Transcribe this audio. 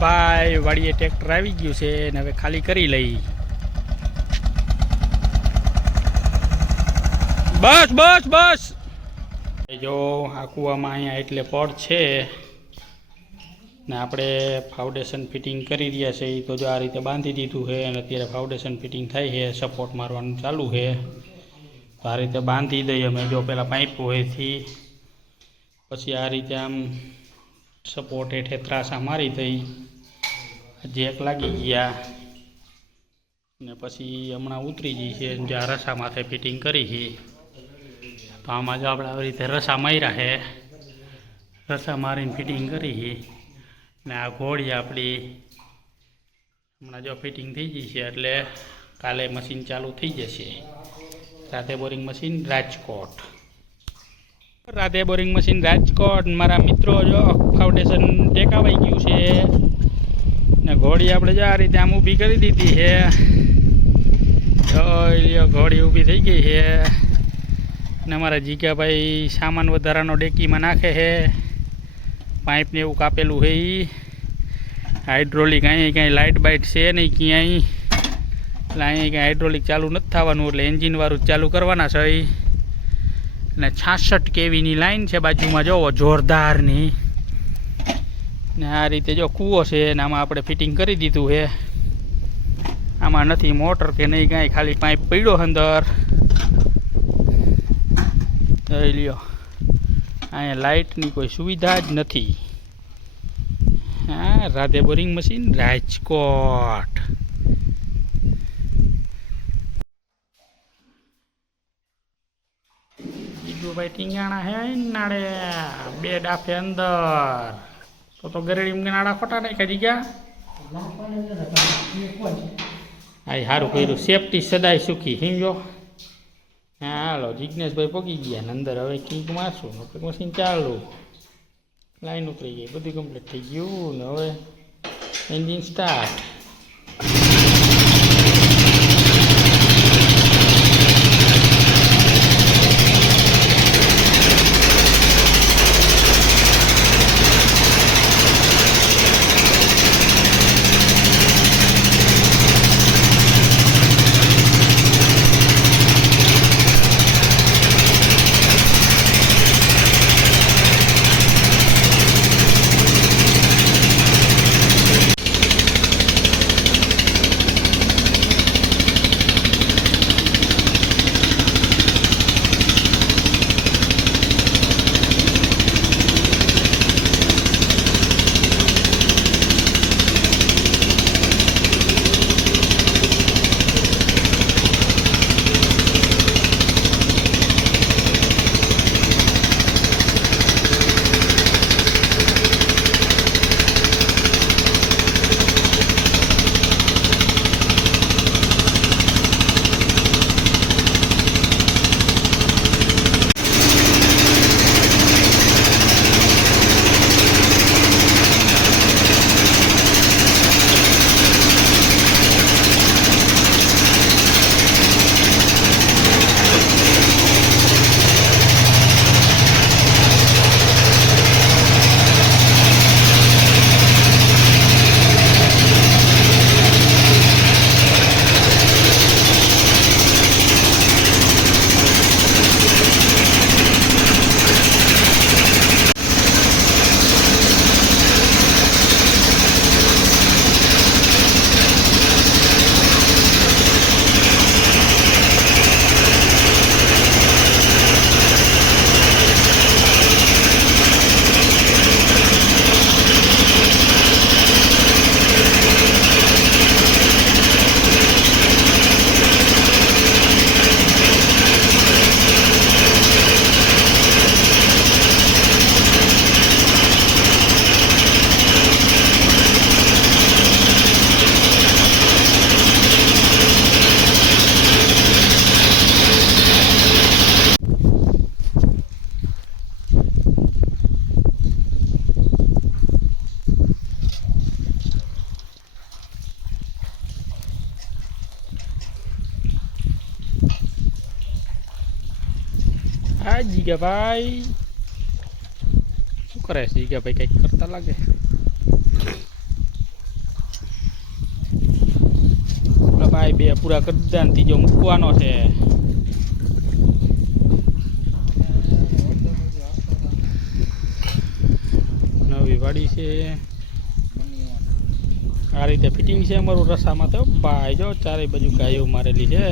ભાઈ વાડીએ ટ્રેક્ટર આવી ગયું છે ને હવે ખાલી કરી લઈ. બસ બસ બસ જો આ કૂવામાં અહીંયા એટલે પડ છે ને આપણે ફાઉન્ડેશન ફિટિંગ કરી રહ્યા છે. એ તો જો આ રીતે બાંધી દીધું છે અને અત્યારે ફાઉન્ડેશન ફિટિંગ થાય છે, સપોર્ટ મારવાનું ચાલુ છે. તો આ રીતે બાંધી દઈએ અમે. જો પેલા પાઇપ હોયથી પછી આ રીતે આમ સપોર્ટ હેઠે ત્રાસા મારી દઈ, જેક લાગી ગયા ને પછી હમણાં ઉતરી જઈ છે. જ્યાં રસા માથે ફિટિંગ કરી છે તો આમાં જો આપણે આવી રીતે રસા માર્યા છે, રસા મારીને ફિટિંગ કરી છે ને આ ઘોડી આપણી હમણાં જો ફિટિંગ થઈ ગઈ છે એટલે કાલે મશીન ચાલુ થઈ જશે. Radhe boring machine Rajkot, Radhe boring machine Rajkot. મારા મિત્રો જો ફાઉન્ડેશન ટેકાવાઈ ગયું છે ને ઘોડી આપણે જો આ રીતે આમ ઊભી કરી દીધી છે. ઘોડી ઊભી થઈ ગઈ છે ને અમારા જીગાભાઈ સામાન વધારાનો ડેકીમાં નાખે છે. પાઇપને એવું કાપેલું છે. એ હાઇડ્રોલિક અહીં કાંઈ લાઇટ બાઇટ છે નહીં ક્યાંય, એટલે અહીં કાંઈ હાઇડ્રોલિક ચાલુ નથી થવાનું, એટલે એન્જિનવાળું જ ચાલુ કરવાના છે. ને 66 kVની લાઈન છે બાજુમાં જોવો જોરદારની. ને આ રીતે જો કૂવો છે ને આમાં આપણે ફિટિંગ કરી દીધું છે. આમાં નથી મોટર કે નહીં કાંઈ, ખાલી પાઇપ પડ્યો અંદર. જોઈ લ્યો, અહીંયા લાઇટની કોઈ સુવિધા જ નથી. હા, રાધે બોરિંગ મશીન રાજકોટ. ભાઈ ટીંગાણા હે નાડે 2 ડાફે અંદર તો ગરેડી નાડા ખોટા નહીં કદી ગયા. હા, સારું કર્યું, સેફટી સદાય સુખી સમજો. હા હાલો, જિજ્ઞેશભાઈ પગી ગયા ને અંદર. હવે કિંક મારશું, મશીન ચાલુ, લાઈન ઉતરી ગઈ, બધું કમ્પ્લીટ થઈ ગયું ને હવે એન્જિન સ્ટાર્ટ. આ જીગાભાઈ શું કરે છે? જીગાભાઈ કંઈક કરતા લાગે. આ 2 પૂરા કરી દીધા ને ત્રીજો મૂકવાનો છે. નવી વાડી છે. આ રીતે ફિટિંગ છે અમારું રસામાં તો ભાઈ જો ચારે બાજુ ગાયો મારેલી છે.